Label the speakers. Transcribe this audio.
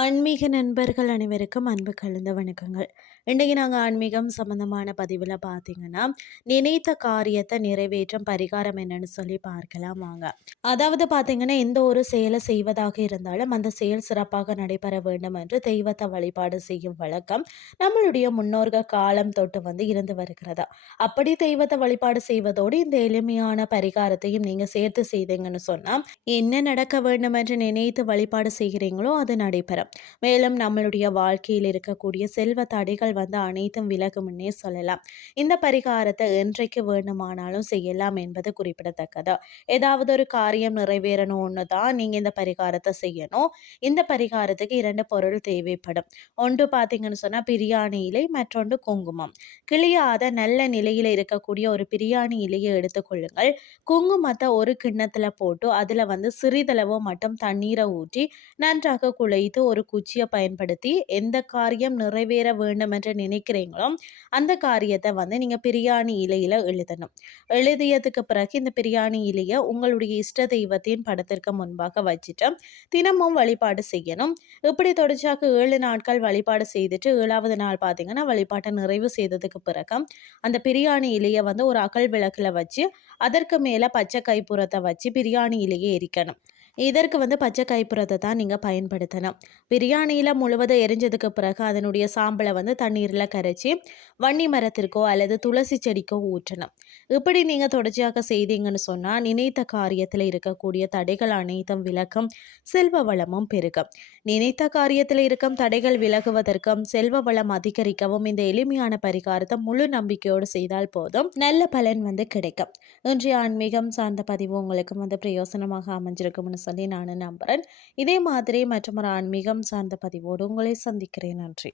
Speaker 1: ஆன்மீக நண்பர்கள் அனைவருக்கும் அன்பு கலந்த வணக்கங்கள். இன்றைக்கு நாங்கள் ஆன்மீகம் சம்மந்தமான பதிவில் பார்த்தீங்கன்னா நினைத்த காரியத்தை நிறைவேற்றும் பரிகாரம் என்னன்னு சொல்லி பார்க்கலாம் வாங்க. அதாவது பார்த்தீங்கன்னா எந்த ஒரு செயலை செய்வதாக இருந்தாலும் அந்த செயல் சிறப்பாக நடைபெற வேண்டும் என்று தெய்வத்தை வழிபாடு செய்யும் வழக்கம் நம்மளுடைய முன்னோர்கள் காலம் தொட்டு வந்து இருந்து வருகிறதா. அப்படி தெய்வத்தை வழிபாடு செய்வதோடு இந்த எளிமையான பரிகாரத்தையும் நீங்கள் சேர்த்து செய்தீங்கன்னு சொன்னால் என்ன நடக்க வேண்டும் என்று நினைத்து வழிபாடு செய்கிறீங்களோ அது நடைபெறும். மேலும் நம்மளுடைய வாழ்க்கையில் இருக்கக்கூடிய செல்வ தடைகள் வந்து அனைத்தும் விலகும்னே சொல்லலாம். இந்த பரிகாரத்தை என்றைக்கு வேண்டுமானாலும் செய்யலாம் என்பது குறிப்பிடத்தக்கது. ஏதாவது ஒரு காரியம் நிறைவேறணும்னு தான் நீங்கள் இந்த பரிகாரத்தை செய்யணும். இந்த பரிகாரத்துக்கு இரண்டு பொருள் தேவைப்படும். ஒன்று பார்த்தீங்கன்னு சொன்னால் பிரியாணி இலை மற்றொன்று குங்குமம். கிளியாத நல்ல நிலையில் இருக்கக்கூடிய ஒரு பிரியாணி இலையை எடுத்துக்கொள்ளுங்கள் குங்குமத்தை ஒரு கிண்ணத்தில் போட்டு அதில் வந்து சிறிதளவு மட்டும் தண்ணீரை ஊற்றி நன்றாக குழைத்து ஒரு குச்சியை பயன்படுத்தி எந்த காரியம் நிறைவேற வேண்டும் என்று நினைக்கிறீங்களோ அந்த காரியத்தை வந்து நீங்கள் பிரியாணி இலையில் எழுதணும். எழுதியதுக்கு பிறகு இந்த பிரியாணி இலையை உங்களுடைய இஷ்ட தெய்வத்தின் படத்திற்கு முன்பாக வச்சுட்டு தினமும் வழிபாடு செய்யணும். இப்படி தொடர்ச்சியாக ஏழு நாட்கள் வழிபாடு செய்துட்டு ஏழாவது நாள் பார்த்தீங்கன்னா வழிபாட்டை நிறைவு செய்ததுக்கு பிறகு அந்த பிரியாணி இலையை வந்து ஒரு அகல் விளக்கில் வச்சு அதற்கு மேலே பச்சை கைப்புறத்தை வச்சு பிரியாணி இலையை எரிக்கணும். இதற்கு வந்து பச்சை கைப்புறத்தை தான் நீங்கள் பயன்படுத்தணும். பிரியாணியில் முழுவதும் எரிஞ்சதுக்கு பிறகு அதனுடைய சாம்பலை வந்து தண்ணீரில் கரைச்சி வன்னி மரத்திற்கோ அல்லது துளசி செடிக்கோ ஊற்றணும். இப்படி நீங்கள் தொடர்ச்சியாக செய்தீங்கன்னு சொன்னால் நினைத்த காரியத்தில் இருக்கக்கூடிய தடைகள் அனைத்தும் விளக்கம் செல்வ வளமும் பெருகும். நினைத்த காரியத்தில் இருக்கும் தடைகள் விலகுவதற்கும் செல்வ வளம் அதிகரிக்கவும் இந்த எளிமையான பரிகாரத்தை முழு நம்பிக்கையோடு செய்தால் போதும் நல்ல பலன் வந்து கிடைக்கும். இன்றைய ஆன்மீகம் சார்ந்த பதிவு உங்களுக்கு வந்து பிரயோசனமாக அமைஞ்சிருக்கும்னு சொல்லி நான் நம்புகிறேன் இதே மாதிரி மற்றும் ஒரு ஆன்மீகம் சார்ந்த பதிவோடு உங்களை சந்திக்கிறேன். நன்றி.